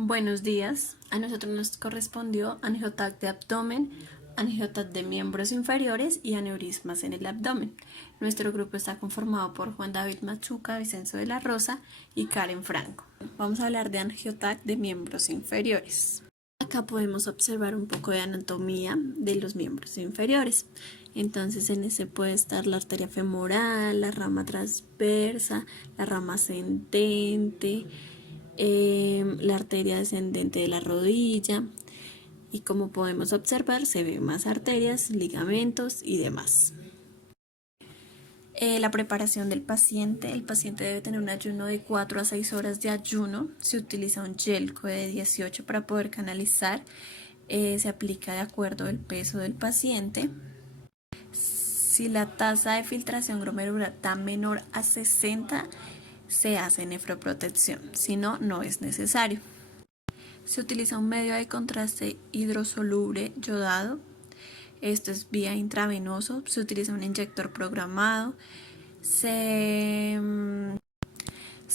Buenos días, a nosotros nos correspondió angiotac de abdomen, angiotac de miembros inferiores y aneurismas en el abdomen. Nuestro grupo está conformado por Juan David Machuca, Vicenzo de la Rosa y Karen Franco. Vamos a hablar de angiotac de miembros inferiores. Acá podemos observar un poco de anatomía de los miembros inferiores. Entonces en ese puede estar la arteria femoral, la rama transversa, la rama ascendente, la arteria descendente de la rodilla, y como podemos observar se ven más arterias, ligamentos y demás. La preparación del paciente. El paciente debe tener un ayuno de 4 a 6 horas de ayuno. Se utiliza un Jelco de 18 para poder canalizar. Se aplica de acuerdo al peso del paciente. Si la tasa de filtración glomerular da menor a 60, se hace nefroprotección, si no, no es necesario. Se utiliza un medio de contraste hidrosoluble yodado. Esto es vía intravenoso. Se utiliza un inyector programado. Se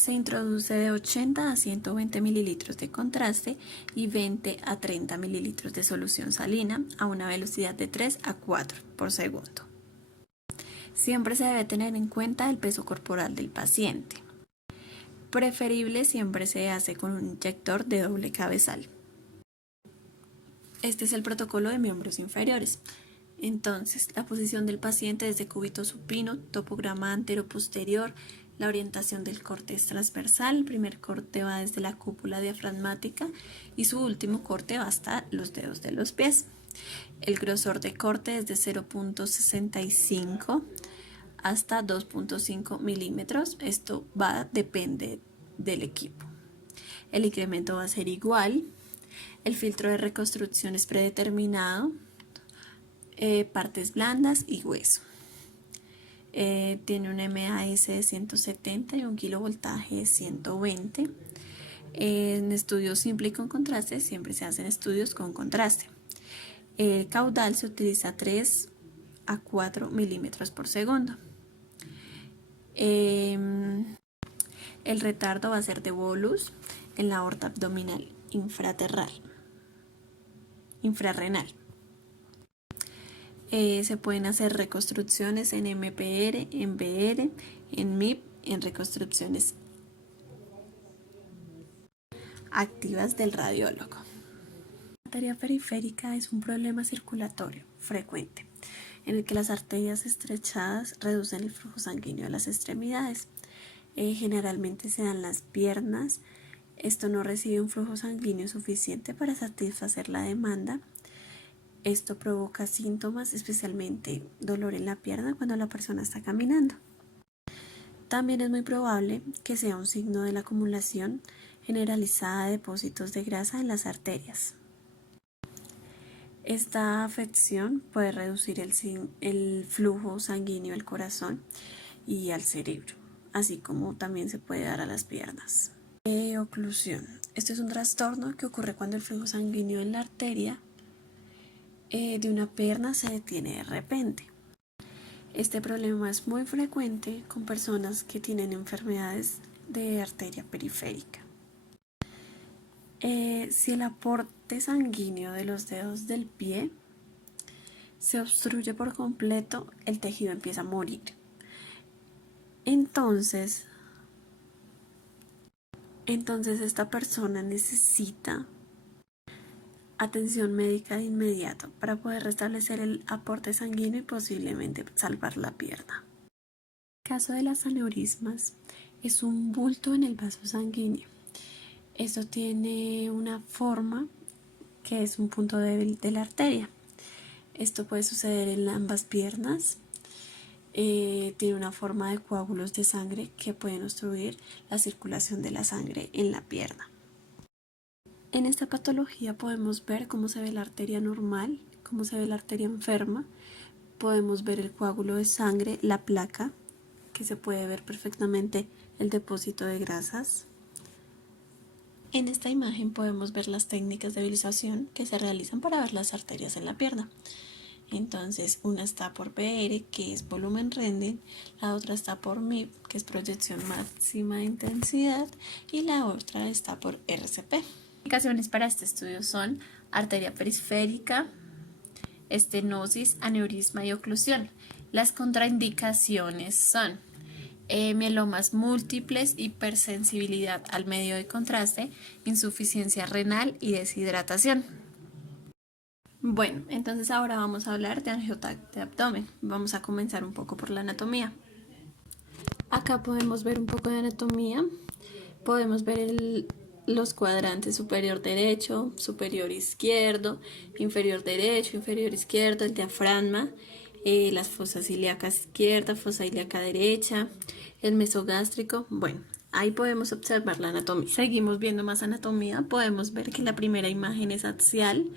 introduce de 80 a 120 mililitros de contraste y 20 a 30 mililitros de solución salina a una velocidad de 3 a 4 por segundo. Siempre se debe tener en cuenta el peso corporal del paciente. Preferible siempre se hace con un inyector de doble cabezal. Este es el protocolo de miembros inferiores. Entonces, la posición del paciente desde cúbito supino, topograma antero-posterior, la orientación del corte es transversal. El primer corte va desde la cúpula diafragmática y su último corte va hasta los dedos de los pies. El grosor de corte es de 0.65 hasta 2.5 milímetros. Esto depende del equipo. El incremento va a ser igual. El filtro de reconstrucción es predeterminado. Partes blandas y hueso. Tiene un MAS de 170 y un kilovoltaje de 120. En estudios simple y con contraste siempre se hacen estudios con contraste. El caudal se utiliza 3 a 4 milímetros por segundo. El retardo va a ser de bolus en la aorta abdominal infrarrenal. Se pueden hacer reconstrucciones en MPR, en BR, en MIP, en reconstrucciones activas del radiólogo. La arteria periférica es un problema circulatorio frecuente en el que las arterias estrechadas reducen el flujo sanguíneo a las extremidades. Generalmente se dan las piernas. Esto no recibe un flujo sanguíneo suficiente para satisfacer la demanda. Esto provoca síntomas, especialmente dolor en la pierna cuando la persona está caminando. También es muy probable que sea un signo de la acumulación generalizada de depósitos de grasa en las arterias. Esta afección puede reducir el flujo sanguíneo al corazón y al cerebro, así como también se puede dar a las piernas. Oclusión. Este es un trastorno que ocurre cuando el flujo sanguíneo en la arteria de una pierna se detiene de repente. Este problema es muy frecuente con personas que tienen enfermedades de arteria periférica. Si el aporte sanguíneo de los dedos del pie se obstruye por completo, el tejido empieza a morir. Entonces esta persona necesita atención médica de inmediato para poder restablecer el aporte sanguíneo y posiblemente salvar la pierna. El caso de las aneurismas es un bulto en el vaso sanguíneo. Esto tiene una forma que es un punto débil de la arteria. Esto puede suceder en ambas piernas. Tiene una forma de coágulos de sangre que pueden obstruir la circulación de la sangre en la pierna. En esta patología podemos ver cómo se ve la arteria normal, cómo se ve la arteria enferma. Podemos ver el coágulo de sangre, la placa, que se puede ver perfectamente el depósito de grasas. En esta imagen podemos ver las técnicas de visualización que se realizan para ver las arterias en la pierna. Entonces, una está por PR, que es volumen rending, la otra está por MIP, que es proyección máxima de intensidad, y la otra está por RCP. Indicaciones para este estudio son arteria periférica, estenosis, aneurisma y oclusión. Las contraindicaciones son mielomas múltiples, hipersensibilidad al medio de contraste, insuficiencia renal y deshidratación. Bueno, entonces ahora vamos a hablar de angioTAC de abdomen. Vamos a comenzar un poco por la anatomía. Acá podemos ver un poco de anatomía. Podemos ver los cuadrantes superior derecho, superior izquierdo, inferior derecho, inferior izquierdo, el diafragma, las fosas ilíacas izquierda, fosa ilíaca derecha, el mesogástrico. Bueno, ahí podemos observar la anatomía. Seguimos viendo más anatomía. Podemos ver que la primera imagen es axial,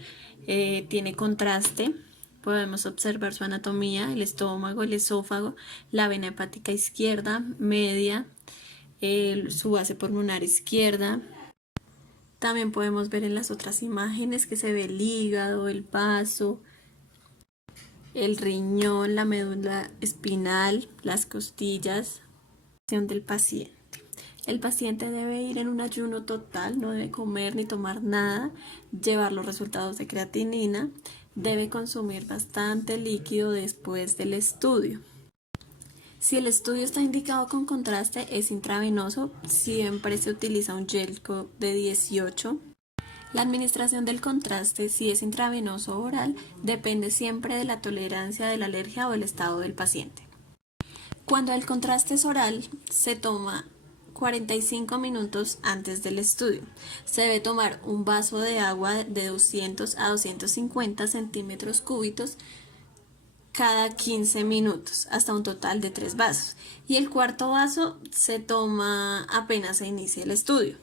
tiene contraste. Podemos observar su anatomía, el estómago, el esófago, la vena hepática izquierda, media, su base pulmonar izquierda. También podemos ver en las otras imágenes que se ve el hígado, el vaso, el riñón, la médula espinal, las costillas del paciente. El paciente debe ir en un ayuno total, no debe comer ni tomar nada, llevar los resultados de creatinina, debe consumir bastante líquido después del estudio. Si el estudio está indicado con contraste, es intravenoso, siempre se utiliza un Gelco de 18. La administración del contraste, si es intravenoso o oral, depende siempre de la tolerancia de la alergia o el estado del paciente. Cuando el contraste es oral, se toma 45 minutos antes del estudio. Se debe tomar un vaso de agua de 200 a 250 centímetros cúbicos cada 15 minutos, hasta un total de 3 vasos. Y el cuarto vaso se toma apenas se inicia el estudio.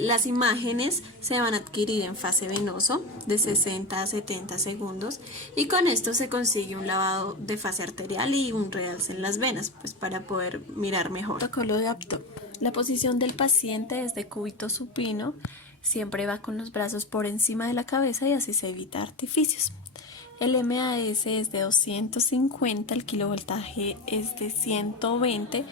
Las imágenes se van a adquirir en fase venoso de 60 a 70 segundos y con esto se consigue un lavado de fase arterial y un realce en las venas, pues para poder mirar mejor. Protocolo de abdomen. La posición del paciente es de cúbito supino, siempre va con los brazos por encima de la cabeza y así se evita artificios. El MAS es de 250, el kilovoltaje es de 120,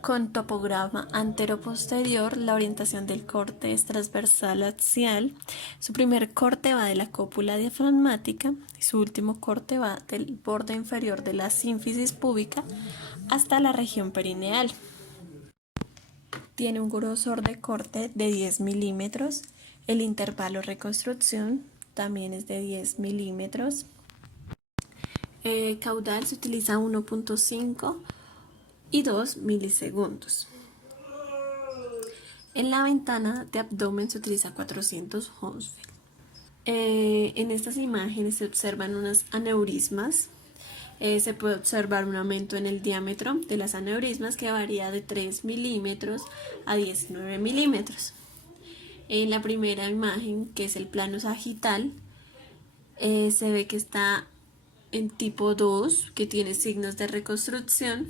con topograma antero-posterior. La orientación del corte es transversal axial. Su primer corte va de la cópula diafragmática y su último corte va del borde inferior de la sínfisis púbica hasta la región perineal. Tiene un grosor de corte de 10 milímetros. El intervalo reconstrucción también es de 10 milímetros. Caudal se utiliza 1.5 y 2 milisegundos. En la ventana de abdomen se utiliza 400 Hounsfield. En estas imágenes se observan unas aneurismas. Se puede observar un aumento en el diámetro de las aneurismas que varía de 3 milímetros a 19 milímetros. En la primera imagen, que es el plano sagital, se ve que está en tipo 2, que tiene signos de reconstrucción,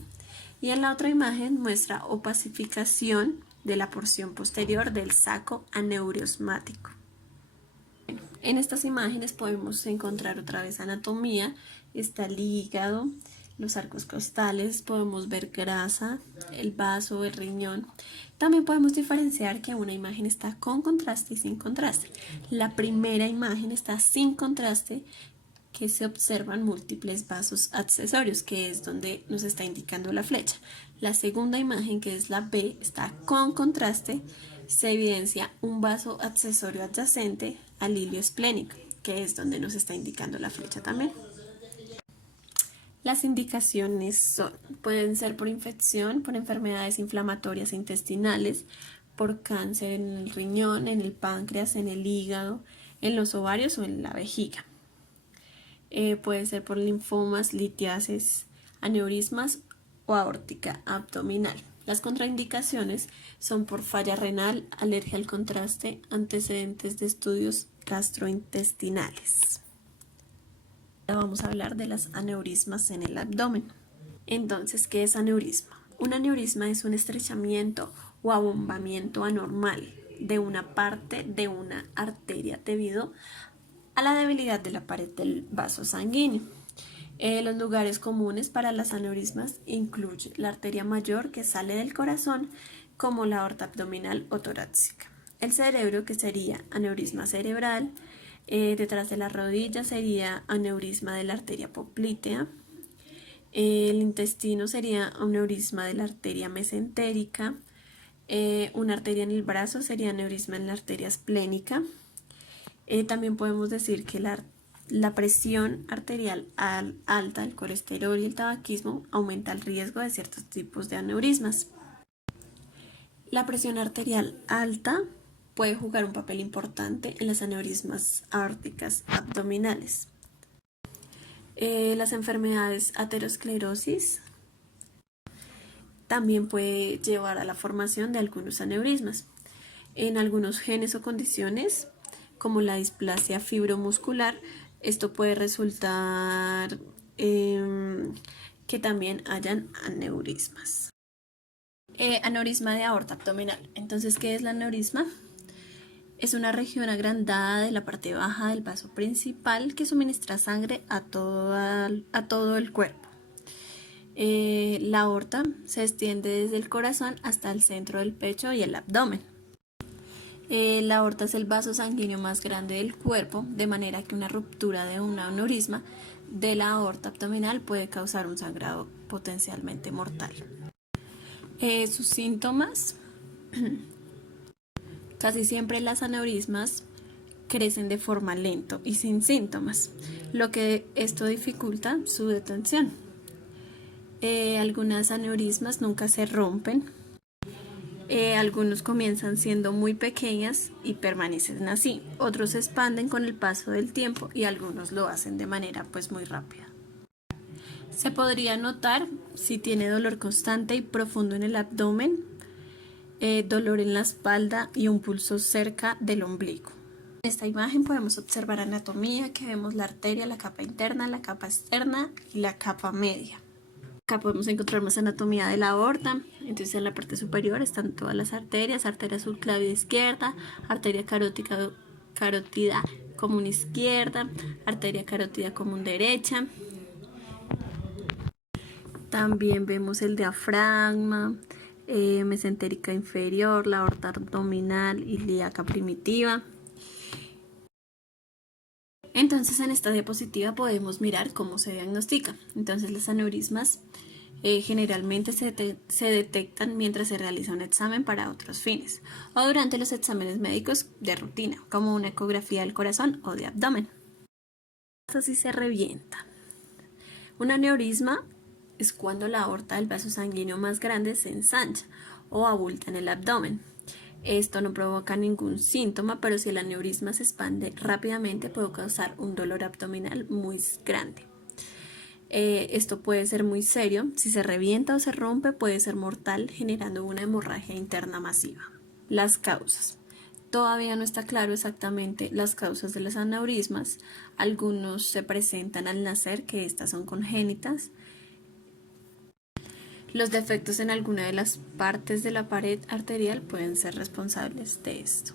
y en la otra imagen muestra opacificación de la porción posterior del saco aneurismático. En estas imágenes podemos encontrar otra vez anatomía, está el hígado, los arcos costales, podemos ver grasa, el vaso, el riñón. También podemos diferenciar que una imagen está con contraste y sin contraste. La primera imagen está sin contraste, que se observan múltiples vasos accesorios, que es donde nos está indicando la flecha. La segunda imagen, que es la B, está con contraste, se evidencia un vaso accesorio adyacente al hilio esplénico, que es donde nos está indicando la flecha también. Las indicaciones pueden ser por infección, por enfermedades inflamatorias intestinales, por cáncer en el riñón, en el páncreas, en el hígado, en los ovarios o en la vejiga. Puede ser por linfomas, litiasis, aneurismas o aórtica abdominal. Las contraindicaciones son por falla renal, alergia al contraste, antecedentes de estudios gastrointestinales. Ahora vamos a hablar de las aneurismas en el abdomen. Entonces, ¿qué es aneurisma? Un aneurisma es un estrechamiento o abombamiento anormal de una parte de una arteria debido a la debilidad de la pared del vaso sanguíneo. Los lugares comunes para las aneurismas incluyen la arteria mayor que sale del corazón, como la aorta abdominal o torácica. el cerebro, que sería aneurisma cerebral. Detrás de la rodilla sería aneurisma de la arteria poplitea. El intestino sería aneurisma de la arteria mesentérica. Una arteria en el brazo sería aneurisma en la arteria esplénica. También podemos decir que la presión arterial alta, el colesterol y el tabaquismo aumenta el riesgo de ciertos tipos de aneurismas. La presión arterial alta puede jugar un papel importante en las aneurismas aórticas abdominales. Las enfermedades aterosclerosis también puede llevar a la formación de algunos aneurismas. En algunos genes o condiciones, como la displasia fibromuscular, esto puede resultar que también hayan aneurismas. Aneurisma de aorta abdominal. Entonces, ¿qué es la aneurisma? Es una región agrandada de la parte baja del vaso principal que suministra sangre a todo el cuerpo. La aorta se extiende desde el corazón hasta el centro del pecho y el abdomen. La aorta es el vaso sanguíneo más grande del cuerpo, de manera que una ruptura de un aneurisma de la aorta abdominal puede causar un sangrado potencialmente mortal. Sus síntomas. Casi siempre las aneurismas crecen de forma lenta y sin síntomas, lo que esto dificulta su detención. Algunas aneurismas nunca se rompen. Algunos comienzan siendo muy pequeñas y permanecen así. Otros se expanden con el paso del tiempo y algunos lo hacen de manera muy rápida. Se podría notar si tiene dolor constante y profundo en el abdomen, dolor en la espalda y un pulso cerca del ombligo. En esta imagen podemos observar anatomía, que vemos la arteria, la capa interna, la capa externa y la capa media. Acá podemos encontrar más anatomía de la aorta. Entonces en la parte superior están todas las arterias: arteria subclavida izquierda, arteria carótida común izquierda, arteria carótida común derecha. También vemos el diafragma, mesentérica inferior, la aorta abdominal, ilíaca primitiva. Entonces en esta diapositiva podemos mirar cómo se diagnostica. Entonces las aneurismas generalmente se detectan mientras se realiza un examen para otros fines o durante los exámenes médicos de rutina, como una ecografía del corazón o de abdomen. Así se revienta. Un aneurisma es cuando la aorta del vaso sanguíneo más grande se ensancha o abulta en el abdomen. Esto no provoca ningún síntoma, pero si el aneurisma se expande rápidamente puede causar un dolor abdominal muy grande. Esto puede ser muy serio. Si se revienta o se rompe, puede ser mortal, generando una hemorragia interna masiva. Las causas. Todavía no está claro exactamente las causas de los aneurismas. Algunos se presentan al nacer, que estas son congénitas. Los defectos en alguna de las partes de la pared arterial pueden ser responsables de esto.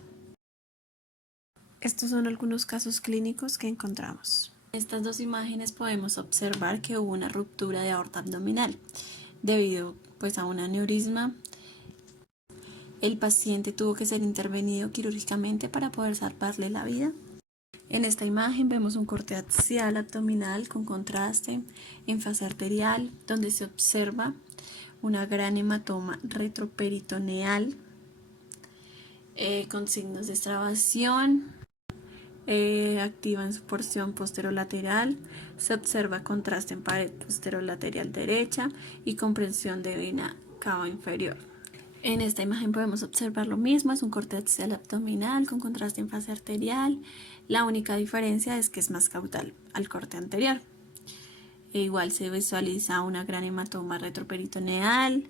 Estos son algunos casos clínicos que encontramos. En estas dos imágenes podemos observar que hubo una ruptura de aorta abdominal debido a un aneurisma. El paciente tuvo que ser intervenido quirúrgicamente para poder salvarle la vida. En esta imagen vemos un corte axial abdominal con contraste en fase arterial, donde se observa una gran hematoma retroperitoneal con signos de extravasación activa en su porción posterolateral. Se observa contraste en pared posterolateral derecha y comprensión de vena cava inferior. En esta imagen podemos observar lo mismo, es un corte axial abdominal con contraste en fase arterial. La única diferencia es que es más caudal al corte anterior. Igual se visualiza una gran hematoma retroperitoneal.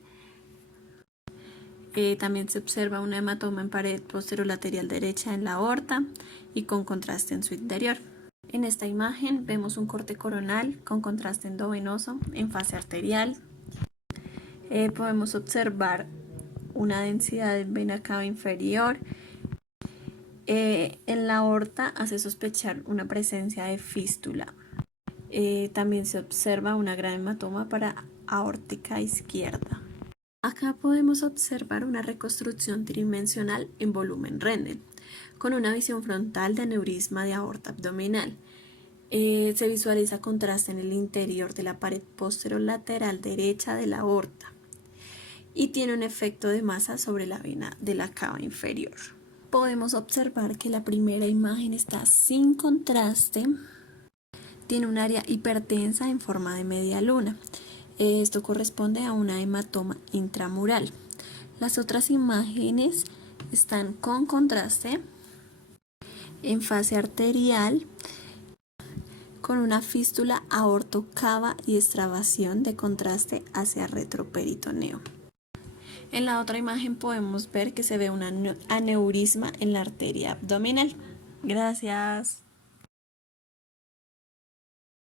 También se observa una hematoma en pared posterolateral derecha en la aorta y con contraste en su interior. En esta imagen vemos un corte coronal con contraste endovenoso en fase arterial. Podemos observar una densidad en vena cava inferior. En la aorta hace sospechar una presencia de fístula. También se observa una gran hematoma para aórtica izquierda. Acá podemos observar una reconstrucción tridimensional en volumen Rendel, con una visión frontal de aneurisma de aorta abdominal. Se visualiza contraste en el interior de la pared posterolateral derecha de la aorta y tiene un efecto de masa sobre la vena de la cava inferior. Podemos observar que la primera imagen está sin contraste, tiene un área hipertensa en forma de media luna. Esto corresponde a una hematoma intramural. Las otras imágenes están con contraste en fase arterial con una fístula aortocava y extravasación de contraste hacia retroperitoneo. En la otra imagen podemos ver que se ve un aneurisma en la arteria abdominal. Gracias.